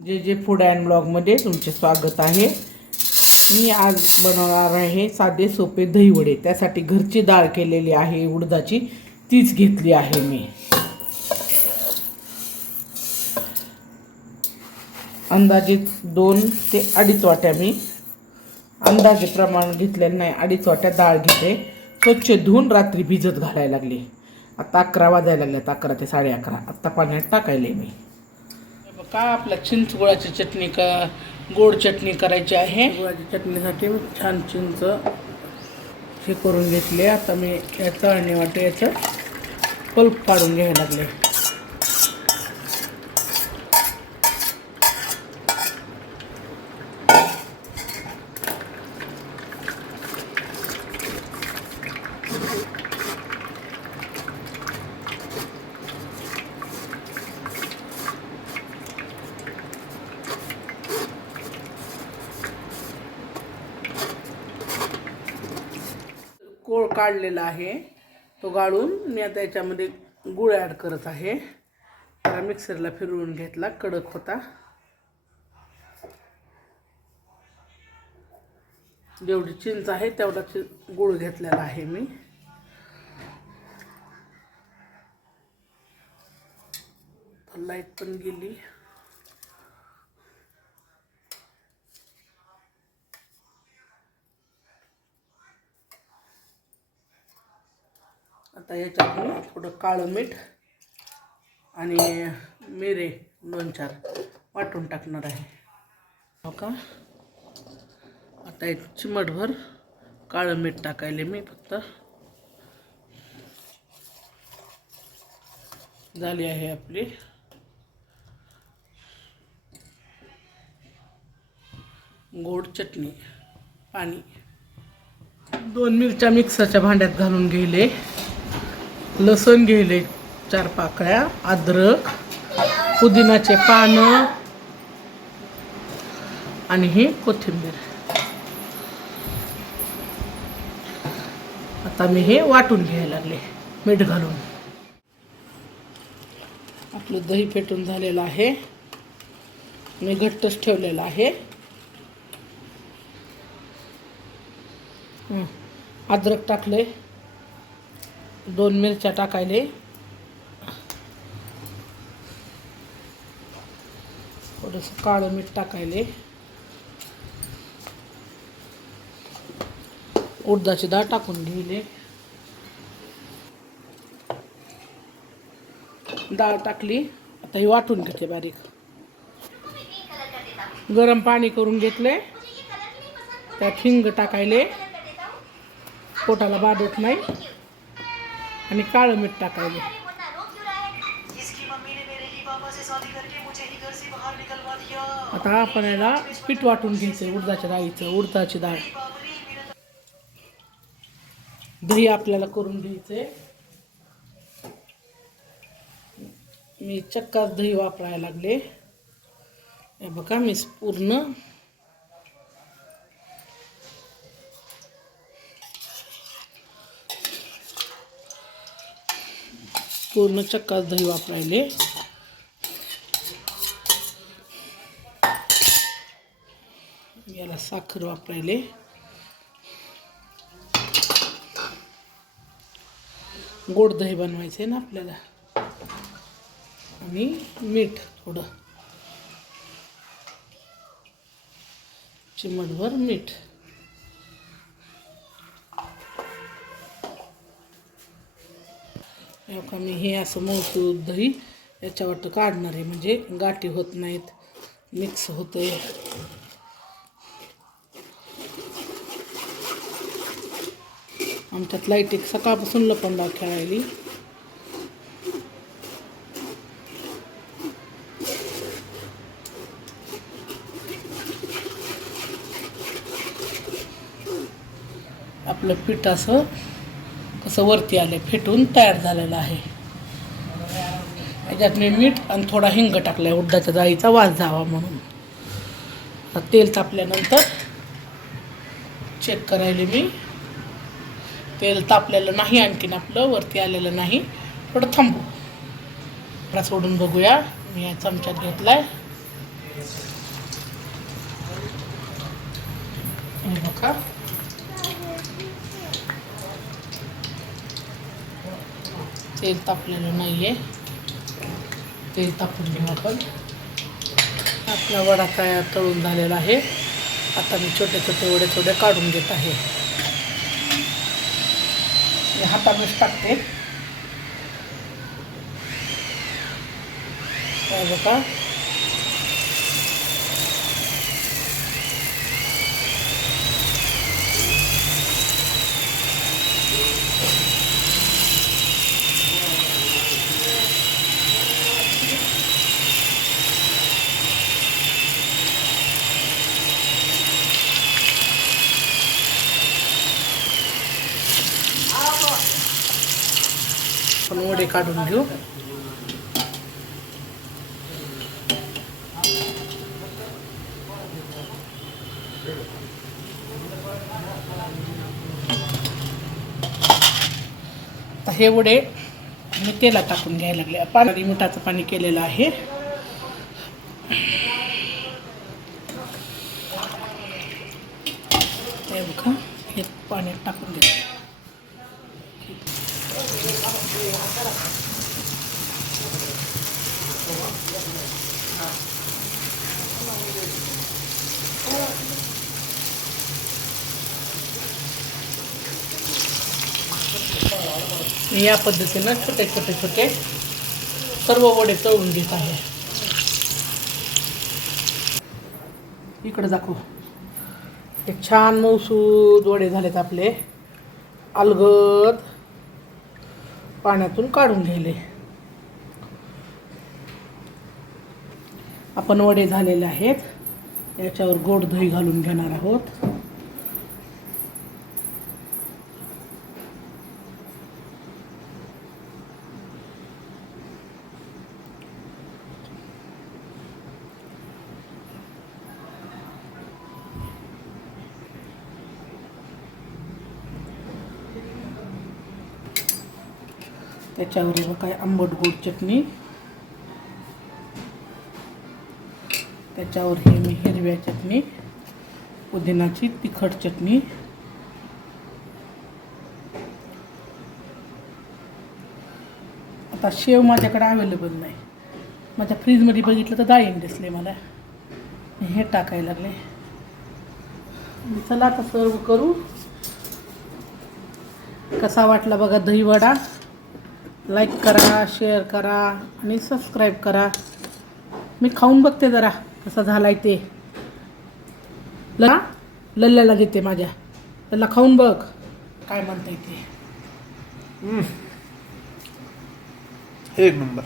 जे जे food and ब्लॉगमध्ये तुमचे स्वागत आहे। मी आज बनवणार आहे साधे सोपे दही वडे। त्यासाठी घरची डाळ केलेली आहे उडदाची, तीच घेतली आहे मी। अंदाजे 2 ते 2.5 वाट्या मी अंदाजे प्रमाण घेतलेलं नाही, 2.5 वाट्या डाळ घेते। स्वच्छ धुवून रात्री भिजत घालायला लागली। आता 11 वाजायला लागल्यात, 11 ते 11:30। आता पाण्यात टाकायले मी। बघा आपल्या चिंच गुळाची चटणी गोड चटणी करायची आहे। गुळाची चटणीसाठी छान चिंच हे करून घेतले। आता मी या तळणी वाट्याचं पल्प काढून घ्यायला लागले। कोळ काढलेला आहे, तो गाळून मी आता याच्यामध्ये गूळ ॲड करत आहे। जरा मिक्सरला फिरवून घेतला, कडक होता। जेवढी चिंच आहे तेवढा गूळ घेतलेला आहे मी। लाईट पण गेली। आता याच्यात मी थोडं काळं मीठ आणि मिरे 2-4 वाटून टाकणार आहे। हो का, आता एक चिमटभर काळं मीठ टाकायले मी फक्त। झाली आहे आपली गोड चटणी। पाणी 2 मिरच्या मिक्सरच्या भांड्यात घालून घेले। लसूण घेले 4 पाकळ्या, अद्रक, पुदिनाचे पानं आणि ही कोथिंबीर। आता मी हे वाटून घ्यायला लागले मीठ घालून। आपलं दही फेटून झालेलं आहे, मी घट्टच ठेवलेलं आहे। अद्रक टाकले, 2 मिरच्या टाकायले, थोडंसं काळं मीठ टाकायले, उडदाची डाळ टाकून घेले। डाळ टाकली, आता ही वाटून घेते बारीक। गरम पाणी करून घेतले, त्यात हिंग टाकायले, पोटाला बाधत नाही, आणि काळं मीठ टाकायले। आता आपण याला पीठ वाटून घ्यायचं उडदाच्या डाळीचं। उडदाची डाळ दही आपल्याला करून घ्यायचंय। मी चक्का दही वापरायला लागले। हे बघा मी पूर्ण चक्का दही वापरायले। याला साखर वापरायले, गोड दही बनवायचे ना आपल्याला। आणि मीठ थोडं, चिमटभर मीठ। मी हे असं मौसूद दही याच्यावर काढणार आहे, म्हणजे गाठी होत नाहीत, मिक्स होते। आमच्यात लाईट एक सकाळपासून लपंडाव खेळायली। आपलं पीठ असं कसं वरती आले, फेटून तयार झालेलं आहे। याच्यात मी मीठ आणि थोडा हिंग टाकलाय, उडदाच्या डाळीचा वास जावा म्हणून। आता तेल तापल्यानंतर चेक करायले मी। तेल तापलेलं नाही, आणखीन आपलं वरती आलेलं नाही, थोडं थांबू। सोडून बघूया। मी या चमच्यात घेतलाय, हे बघा, तेल तापलेलं नाहीये, तेल तापून घेऊ आपण. आपला वडा काय तळून झालेला आहे. आता मी छोटे छोटे वडे थोडे काढून घेत आहे. हातानेच टाकते. बघा, आपण वडे काढून घेऊ. आता हे वडे मी तेलात टाकून घ्यायला लागले. पाणी मिठाचं पाणी केलेलं आहे. हे बघा, हे पाण्यात टाकून घ्या. या पद्धतीनं छोटे छोटे छोटे सर्व वडे तळून घेत आहे. इकडे दाखव. एक छान मऊसूद वडे झालेत आपले. अलगद पाण्यातून काढून घ्यायले. आपण वडे झालेले आहेत. याच्यावर गोड दही घालून घेणार आहोत. त्याच्यावर काय आंबट गोड चटणी. त्याच्यावर हे मी हिरव्या चटणी, पुदिनाची तिखट चटणी, आता शेव माझ्याकडे अवेलेबल नाही. माझ्या फ्रीजमध्ये बघितलं तर डाळिंब दिसले मला. हे टाकायला लागले. चला आता सर्व करू. कसा वाटला बघा दही वडा. लाईक करा, शेअर करा आणि सबस्क्राईब करा. मी खाऊन बघते जरा कसा झालाय ते. लल्ल्याला देते माझ्या. लल्ला खाऊन बघ काय म्हणताय ते. एक नंबर.